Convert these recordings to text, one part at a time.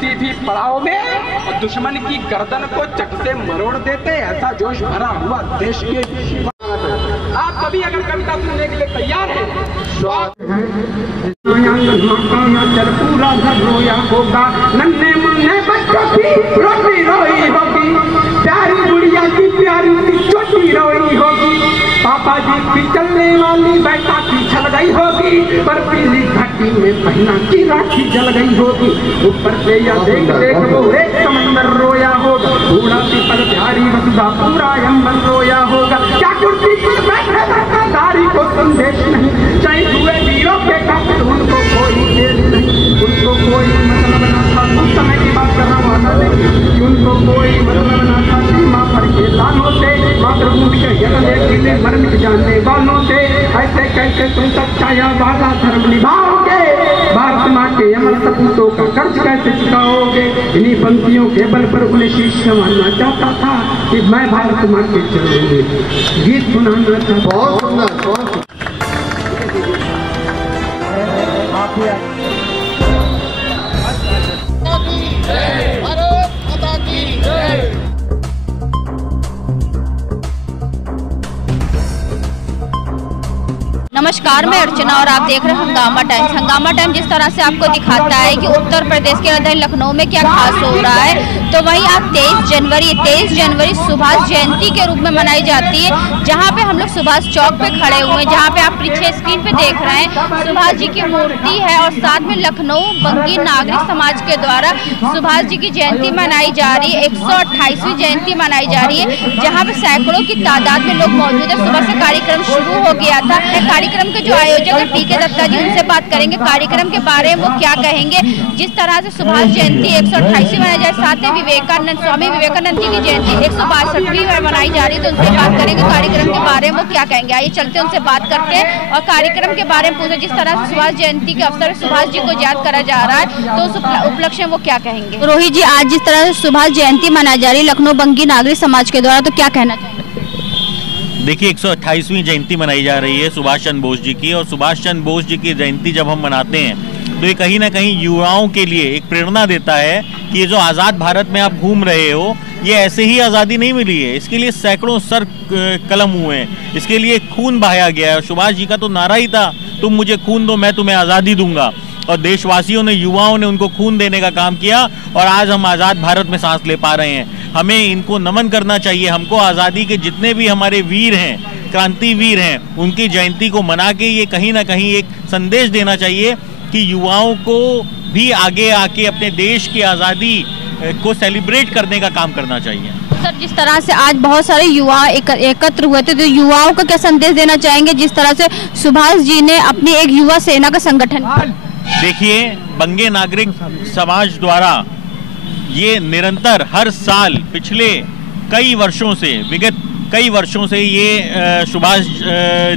किसी भी पड़ाव में और दुश्मन की गर्दन को चट से मरोड़ देते, ऐसा जोश भरा हुआ देश के। आप कभी अगर कविता सुनने के लिए तैयार हैं, चल पूरा घर रोया होगा, नन्हे मुन्ने बच्चों की रोटी रोई होगी, प्यारी गुड़िया की प्यारी सी छोटी रोई होगी, पापा जी की चलने वाली बैसाखी छल गई होगी, पर पीली घाटी में बहना की राखी जल गई होगी, ऊपर से या देख देख वो एक समंदर रोया होगा, पूरा पीपल प्यारी वसुधा पूरा अंबर रोया होगा, क्या कुर्सी पर बैठे सरदारी को संदेश नहीं, चाहे हुए वीरों के कष्ट उनको कोई देश नहीं, उनको कोई मतलब न था, उस समय की बात कर रहा हूँ उनको कोई मतलब न था, सीमा पर के लानों से मातृभूमि के यज्ञ मर मिट जाने वालों से, ऐसे कैसे तुम सच्चाया वाला धर्म निभाओगे, भारत माँ के अमर सपूतों का कर्ज कैसे चुकाओगे। इन्हीं पंक्तियों के बल पर उन्हें शीश मानना चाहता था कि मैं भारत माँ के चरणों में गीत सुनाना चाहता। नमस्कार, मैं अर्चना और आप देख रहे हैं हंगामा टाइम्स। हंगामा टाइम जिस तरह से आपको दिखाता है कि उत्तर प्रदेश के राजधानी लखनऊ में क्या खास हो रहा है, तो वहीं आप 23 जनवरी सुभाष जयंती के रूप में मनाई जाती है, जहां पे हम लोग सुभाष चौक पे खड़े हुए हैं, जहां पे आप पीछे स्क्रीन पे देख रहे हैं सुभाष जी की मूर्ति है और साथ में लखनऊ बंगी नागरिक समाज के द्वारा सुभाष जी की जयंती मनाई जा रही है। 128वीं जयंती मनाई जा रही है, जहाँ पे सैकड़ों की तादाद में लोग मौजूद है। सुबह से कार्यक्रम शुरू हो गया था। कार्यक्रम के जो आयोजक है पीके दत्ता जी, उनसे बात करेंगे कार्यक्रम के बारे में, वो क्या कहेंगे। जिस तरह से सुभाष जयंती 128वीं मनाई जाए, साथ में स्वामी विवेकानंद जी की जयंती 162वीं मनाई जा रही है, तो उनसे बात करेंगे कार्यक्रम के बारे में, वो क्या कहेंगे। आइए चलते हैं, उनसे बात करते हैं और कार्यक्रम के बारे में पूछे। जिस तरह से सुभाष जयंती के अवसर पर सुभाष जी को याद करा जा रहा है, तो उस उपलक्ष्य में वो क्या कहेंगे। रोहित जी, आज जिस तरह से सुभाष जयंती मनाई जा रही है लखनऊ बंगी नागरिक समाज के द्वारा, तो क्या कहना चाहिए। देखिए, 128वीं जयंती मनाई जा रही है सुभाष चंद्र बोस जी की, और सुभाष चंद्र बोस जी की जयंती जब हम मनाते हैं तो ये कहीं ना कहीं युवाओं के लिए एक प्रेरणा देता है कि ये जो आज़ाद भारत में आप घूम रहे हो, ये ऐसे ही आज़ादी नहीं मिली है, इसके लिए सैकड़ों सर कलम हुए हैं, इसके लिए खून बहाया गया है। सुभाष जी का तो नारा ही था, तुम मुझे खून दो मैं तुम्हें आज़ादी दूंगा, और देशवासियों ने, युवाओं ने उनको खून देने का काम किया और आज हम आज़ाद भारत में सांस ले पा रहे हैं। हमें इनको नमन करना चाहिए। हमको आज़ादी के जितने भी हमारे वीर हैं, क्रांतिवीर हैं, उनकी जयंती को मना के ये कहीं ना कहीं एक संदेश देना चाहिए कि युवाओं को भी आगे आके अपने देश की आज़ादी को सेलिब्रेट करने का काम करना चाहिए। सर, जिस तरह से आज बहुत सारे युवा एकत्र हुए थे, तो युवाओं को क्या संदेश देना चाहेंगे, जिस तरह से सुभाष जी ने अपनी एक युवा सेना का संगठन। देखिए, बंगे नागरिक समाज द्वारा ये निरंतर हर साल पिछले विगत कई वर्षों से ये सुभाष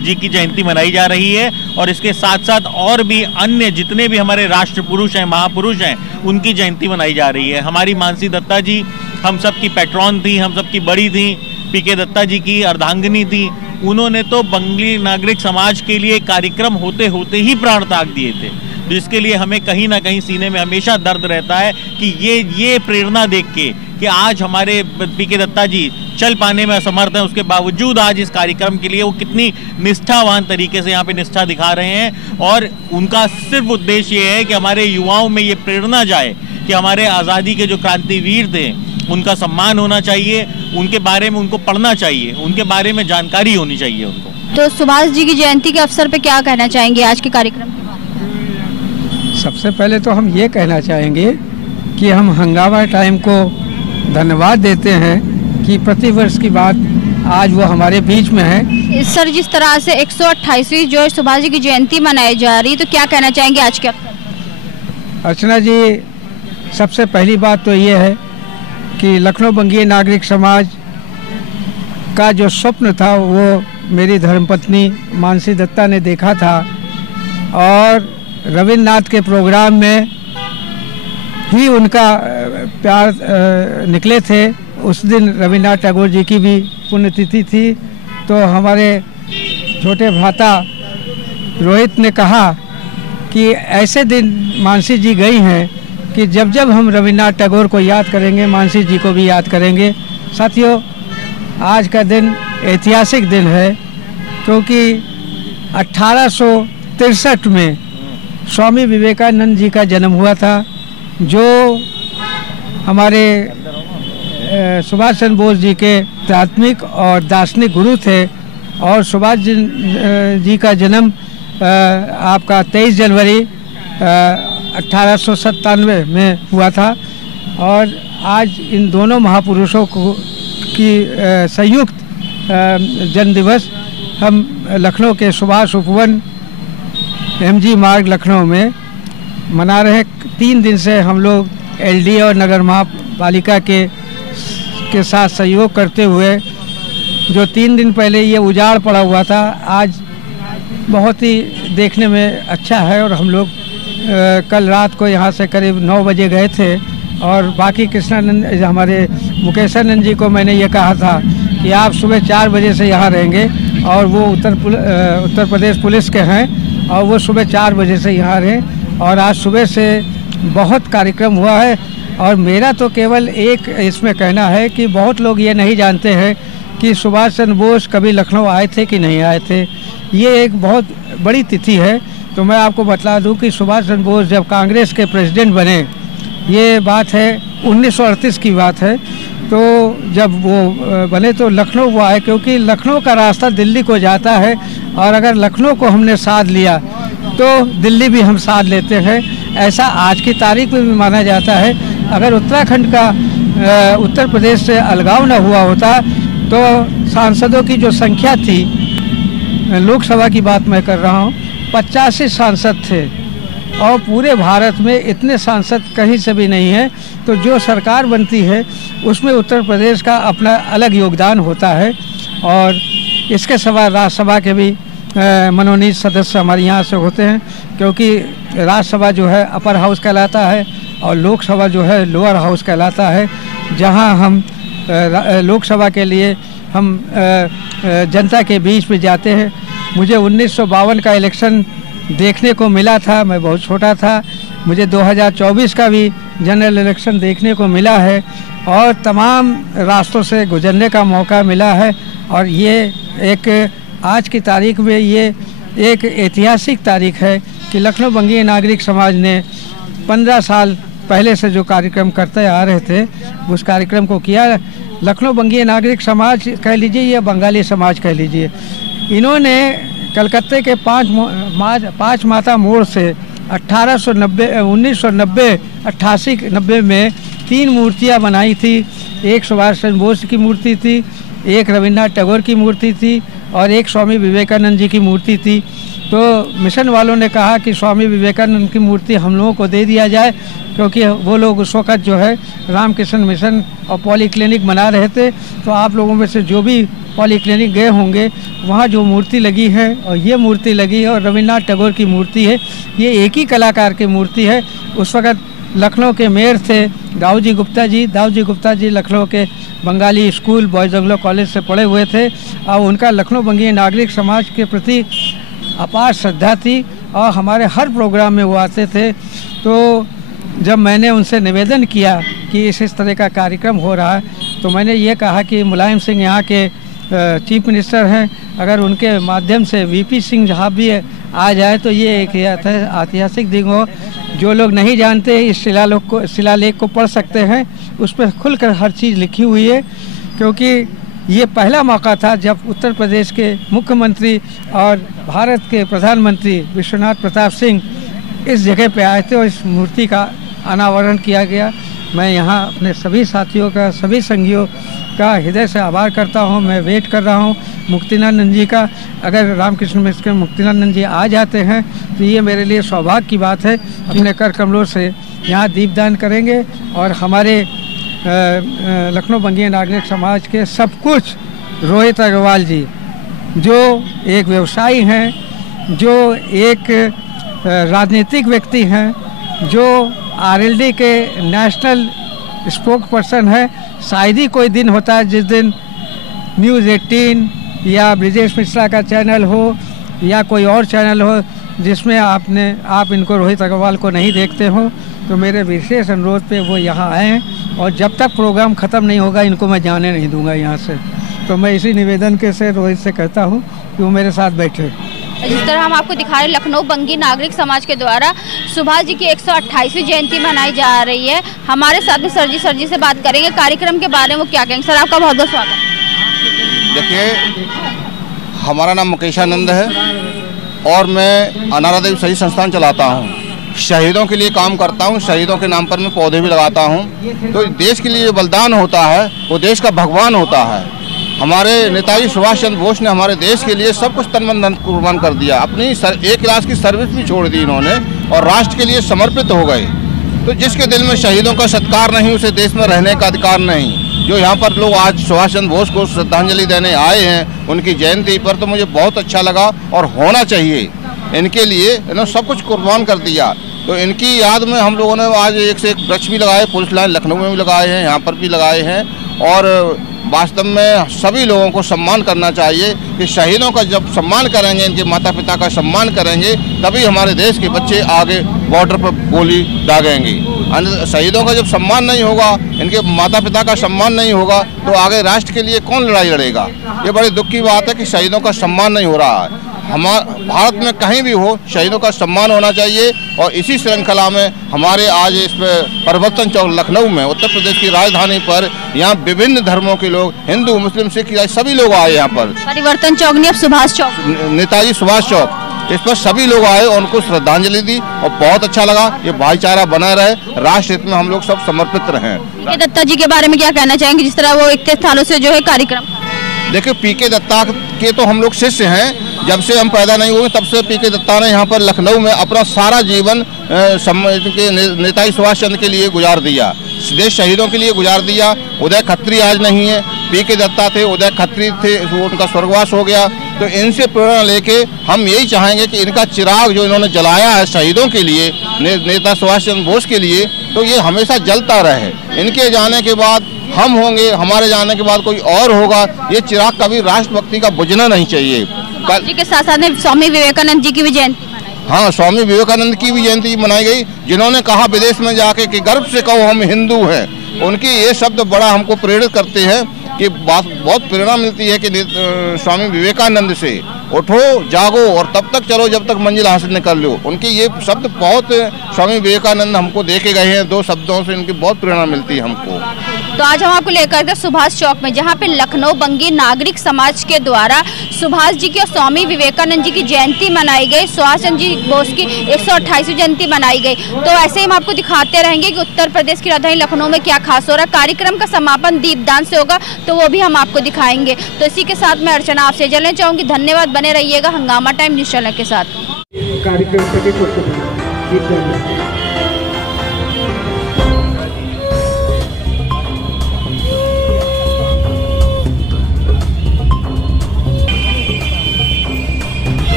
जी की जयंती मनाई जा रही है, और इसके साथ साथ और भी अन्य जितने भी हमारे राष्ट्र पुरुष हैं, महापुरुष हैं, उनकी जयंती मनाई जा रही है। हमारी मानसी दत्ता जी हम सब की पैट्रॉन थी, हम सब की बड़ी थी, पीके दत्ता जी की अर्धांगिनी थी। उन्होंने तो बंगी नागरिक समाज के लिए कार्यक्रम होते होते ही प्राण त्याग दिए थे, जिसके लिए हमें कहीं ना कहीं सीने में हमेशा दर्द रहता है कि ये प्रेरणा देख के कि आज हमारे पीके दत्ता जी चल पाने में असमर्थ हैं, उसके बावजूद आज इस कार्यक्रम के लिए वो कितनी निष्ठावान तरीके से यहाँ पे निष्ठा दिखा रहे हैं, और उनका सिर्फ उद्देश्य ये है कि हमारे युवाओं में ये प्रेरणा जाए कि हमारे आज़ादी के जो क्रांतिवीर थे उनका सम्मान होना चाहिए, उनके बारे में उनको पढ़ना चाहिए, उनके बारे में जानकारी होनी चाहिए उनको। तो सुभाष जी की जयंती के अवसर पे क्या कहना चाहेंगे आज के कार्यक्रम के बारे? सबसे पहले तो हम ये कहना चाहेंगे कि हम हंगामा टाइम को धन्यवाद देते हैं कि प्रतिवर्ष की बात आज वो हमारे बीच में है। सर, जिस तरह से 128वीं जो सुभाष जी की जयंती मनाई जा रही, तो क्या कहना चाहेंगे आज के अवसर? अर्चना जी, सबसे पहली बात तो ये है कि लखनऊ बंगी नागरिक समाज का जो स्वप्न था वो मेरी धर्मपत्नी मानसी दत्ता ने देखा था, और रविन्द्रनाथ के प्रोग्राम में ही उनका प्यार निकले थे। उस दिन रविन्द्रनाथ टैगोर जी की भी पुण्यतिथि थी, तो हमारे छोटे भ्राता रोहित ने कहा कि ऐसे दिन मानसी जी गई हैं कि जब जब हम रविन्द्रनाथ टैगोर को याद करेंगे, मानसी जी को भी याद करेंगे। साथियों, आज का दिन ऐतिहासिक दिन है क्योंकि 1863 में स्वामी विवेकानंद जी का जन्म हुआ था, जो हमारे सुभाष चंद्र बोस जी के प्राथमिक और दार्शनिक गुरु थे। और सुभाष जी का जन्म आपका 23 जनवरी 1897 में हुआ था। और आज इन दोनों महापुरुषों की संयुक्त जन्म दिवस हम लखनऊ के सुभाष उपवन MG मार्ग लखनऊ में मना रहे। 3 दिन से हम लोग LD और नगर महापालिका के साथ सहयोग करते हुए, जो 3 दिन पहले ये उजाड़ पड़ा हुआ था, आज बहुत ही देखने में अच्छा है। और हम लोग कल रात को यहाँ से करीब 9 बजे गए थे और बाकी कृष्णानंद, हमारे मुकेशानंद जी को मैंने ये कहा था कि आप सुबह 4 बजे से यहाँ रहेंगे, और वो उत्तर प्रदेश पुलिस के हैं और वो सुबह 4 बजे से यहाँ रहे। और आज सुबह से बहुत कार्यक्रम हुआ है। और मेरा तो केवल एक इसमें कहना है कि बहुत लोग ये नहीं जानते हैं कि सुभाष चंद्र बोस कभी लखनऊ आए थे कि नहीं आए थे। ये एक बहुत बड़ी तिथि है। तो मैं आपको बतला दूं कि सुभाष चंद्र बोस जब कांग्रेस के प्रेसिडेंट बने, ये बात है 1938 की बात है, तो जब वो बने तो लखनऊ वो आए, क्योंकि लखनऊ का रास्ता दिल्ली को जाता है और अगर लखनऊ को हमने साध लिया तो दिल्ली भी हम साध लेते हैं। ऐसा आज की तारीख में भी माना जाता है। अगर उत्तराखंड का उत्तर प्रदेश से अलगाव न हुआ होता तो सांसदों की जो संख्या थी, लोकसभा की बात मैं कर रहा हूँ, 85 सांसद थे और पूरे भारत में इतने सांसद कहीं से भी नहीं है। तो जो सरकार बनती है उसमें उत्तर प्रदेश का अपना अलग योगदान होता है। और इसके सिवा राज्यसभा के भी मनोनीत सदस्य हमारे यहाँ से होते हैं, क्योंकि राज्यसभा जो है अपर हाउस कहलाता है और लोकसभा जो है लोअर हाउस कहलाता है। जहाँ हम लोकसभा के लिए हम जनता के बीच में जाते हैं। मुझे 1952 का इलेक्शन देखने को मिला था, मैं बहुत छोटा था। मुझे 2024 का भी जनरल इलेक्शन देखने को मिला है और तमाम रास्तों से गुजरने का मौका मिला है। और ये एक आज की तारीख में ये एक ऐतिहासिक तारीख है कि लखनऊ बंगीय नागरिक समाज ने 15 साल पहले से जो कार्यक्रम करते आ रहे थे उस कार्यक्रम को किया। लखनऊ बंगीय नागरिक समाज कह लीजिए या बंगाली समाज कह लीजिए, इन्होंने कलकत्ते के 5 माता मोड़ से 1990 में 3 मूर्तियां बनाई थी। एक सुभाष चंद्र बोस की मूर्ति थी, एक रविन्द्रनाथ टैगोर की मूर्ति थी और एक स्वामी विवेकानंद जी की मूर्ति थी। तो मिशन वालों ने कहा कि स्वामी विवेकानंद की मूर्ति हम लोगों को दे दिया जाए, क्योंकि वो लोग उस वक़्त जो है रामकृष्ण मिशन और पॉलीक्लिनिक बना रहे थे। तो आप लोगों में से जो भी पॉलीक्लिनिक गए होंगे वहाँ जो मूर्ति लगी है और ये मूर्ति लगी है और रविन्द्रनाथ टैगोर की मूर्ति है, ये एक ही कलाकार की मूर्ति है। उस वक़्त लखनऊ के मेयर थे दाऊजी गुप्ता जी। दाऊजी गुप्ता जी लखनऊ के Bengali school boys Anglo college से पढ़े हुए थे और उनका लखनऊ बंगीय नागरिक समाज के प्रति अपार श्रद्धा थी और हमारे हर प्रोग्राम में वो आते थे। तो जब मैंने उनसे निवेदन किया कि इस तरह का कार्यक्रम हो रहा है, तो मैंने ये कहा कि मुलायम सिंह यहाँ के चीफ मिनिस्टर हैं, अगर उनके माध्यम से VP सिंह साहब भी आ जाए तो ये एक ऐतिहासिक दिन हो। जो लोग नहीं जानते इस शिलालेख को पढ़ सकते हैं, उस पर खुलकर हर चीज़ लिखी हुई है, क्योंकि ये पहला मौका था जब उत्तर प्रदेश के मुख्यमंत्री और भारत के प्रधानमंत्री विश्वनाथ प्रताप सिंह इस जगह पे आए थे और इस मूर्ति का अनावरण किया गया। मैं यहाँ अपने सभी साथियों का, सभी संगियों का हृदय से आभार करता हूँ। मैं वेट कर रहा हूँ मुक्तिनानंद जी का। अगर रामकृष्ण मिशन के मुक्तिनानंद जी आ जाते हैं तो ये मेरे लिए सौभाग्य की बात है। अपने कर कमलों से यहाँ दीपदान करेंगे और हमारे लखनऊ बंगीय नागरिक समाज के सब कुछ रोहित अग्रवाल जी, जो एक व्यवसायी हैं, जो एक राजनीतिक व्यक्ति हैं, जो RLD के नेशनल स्पोक पर्सन है। शायद ही कोई दिन होता है जिस दिन न्यूज़ 18 या ब्रिजेश मिश्रा का चैनल हो या कोई और चैनल हो जिसमें आप इनको रोहित अग्रवाल को नहीं देखते हो। तो मेरे विशेष अनुरोध पे वो यहाँ आए हैं और जब तक प्रोग्राम ख़त्म नहीं होगा इनको मैं जाने नहीं दूंगा यहाँ से। तो मैं इसी निवेदन के से रोहित से कहता हूँ कि वो मेरे साथ बैठे। जिस तरह हम आपको दिखा रहे हैं, लखनऊ बंगी नागरिक समाज के द्वारा सुभाष जी की 128वीं जयंती मनाई जा रही है। हमारे साथ में सर जी से बात करेंगे, कार्यक्रम के बारे में वो क्या कहेंगे। सर, आपका बहुत बहुत स्वागत। देखिए, हमारा नाम मुकेशानंद है और मैं अनारादेवी शहीद संस्थान चलाता हूँ। शहीदों के लिए काम करता हूँ, शहीदों के नाम पर मैं पौधे भी लगाता हूँ। तो देश के लिए जो बलिदान होता है वो देश का भगवान होता है। हमारे नेताजी सुभाष चंद्र बोस ने हमारे देश के लिए सब कुछ तन मन धन कुर्बान कर दिया। अपनी 1 क्लास की सर्विस भी छोड़ दी इन्होंने और राष्ट्र के लिए समर्पित हो गए। तो जिसके दिल में शहीदों का सत्कार नहीं, उसे देश में रहने का अधिकार नहीं। जो यहाँ पर लोग आज सुभाष चंद्र बोस को श्रद्धांजलि देने आए हैं उनकी जयंती पर, तो मुझे बहुत अच्छा लगा और होना चाहिए। इनके लिए इन्होंने सब कुछ कुर्बान कर दिया। तो इनकी याद में हम लोगों ने आज एक से एक वृक्ष भी लगाए, पुलिस लाइन लखनऊ में भी लगाए हैं, यहाँ पर भी लगाए हैं। और वास्तव में सभी लोगों को सम्मान करना चाहिए कि शहीदों का जब सम्मान करेंगे, इनके माता पिता का सम्मान करेंगे, तभी हमारे देश के बच्चे आगे बॉर्डर पर गोली दागेंगे। शहीदों का जब सम्मान नहीं होगा, इनके माता पिता का सम्मान नहीं होगा, तो आगे राष्ट्र के लिए कौन लड़ाई लड़ेगा। ये बड़ी दुख की बात है कि शहीदों का सम्मान नहीं हो रहा है। हमारे भारत में कहीं भी हो शहीदों का सम्मान होना चाहिए। और इसी श्रृंखला में हमारे आज इस परिवर्तन चौक लखनऊ में, उत्तर प्रदेश की राजधानी पर, यहाँ विभिन्न धर्मों के लोग, हिंदू मुस्लिम सिख ईसाई सभी लोग आए यहाँ पर। परिवर्तन चौक नहीं, अब सुभाष चौक, नेताजी सुभाष चौक, इस पर सभी लोग आए और उनको श्रद्धांजलि दी और बहुत अच्छा लगा। ये भाईचारा बना रहे, राष्ट्र हित में हम लोग सब समर्पित रहें। पीके दत्ता जी के बारे में क्या कहना चाहेंगे, जिस तरह वो 31 सालों से जो है कार्यक्रम। देखिए, पीके दत्ता के तो हम लोग शिष्य हैं। जब से हम पैदा नहीं हुए तब से पीके दत्ता ने यहाँ पर लखनऊ में अपना सारा जीवन नेताजी सुभाष चंद्र के लिए गुजार दिया, देश शहीदों के लिए गुजार दिया। उदय खत्री आज नहीं है, पीके दत्ता थे, उदय खत्री थे, उनका स्वर्गवास हो गया। तो इनसे प्रेरणा लेके हम यही चाहेंगे कि इनका चिराग जो इन्होंने जलाया है शहीदों के लिए, नेता सुभाष चंद्र बोस के लिए, तो ये हमेशा जलता रहे। इनके जाने के बाद हम होंगे, हमारे जाने के बाद कोई और होगा। ये चिराग कभी राष्ट्रभक्ति का बुझना नहीं चाहिए। जी के साथ साथ में स्वामी विवेकानंद जी की भी जयंती मनाई। हाँ, स्वामी विवेकानंद की भी जयंती मनाई गई, जिन्होंने कहा विदेश में जाके कि गर्व से कहो हम हिंदू हैं। उनकी ये शब्द बड़ा हमको प्रेरित करते हैं कि बहुत प्रेरणा मिलती है कि स्वामी विवेकानंद से उठो जागो और तब तक चलो जब तक मंजिल हासिल न कर लो। उनके ये शब्द बहुत, स्वामी विवेकानंद हमको देके गए हैं, 2 शब्दों से इनकी बहुत प्रेरणा मिलती है हमको। तो आज हम आपको लेकर थे सुभाष चौक में, जहाँ पे लखनऊ बंगी नागरिक समाज के द्वारा सुभाष जी की और स्वामी विवेकानंद जी की जयंती मनाई गई। सुभाष चंद्र जी बोस की 128वीं जयंती मनाई गई। तो ऐसे ही हम आपको दिखाते रहेंगे कि उत्तर प्रदेश की राजधानी लखनऊ में क्या खास हो रहा है। कार्यक्रम का समापन दीपदान से होगा, तो वो भी हम आपको दिखाएंगे। तो इसी के साथ मैं अर्चना आपसे जलना चाहूँगी। धन्यवाद, बने रहिएगा हंगामा टाइम न्यूज़ चैनल के साथ।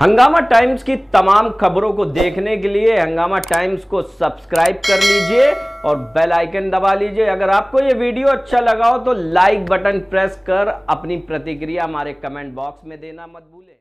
हंगामा टाइम्स की तमाम खबरों को देखने के लिए हंगामा टाइम्स को सब्सक्राइब कर लीजिए और बेल आइकन दबा लीजिए। अगर आपको ये वीडियो अच्छा लगा हो तो लाइक बटन प्रेस कर अपनी प्रतिक्रिया हमारे कमेंट बॉक्स में देना मत भूलें।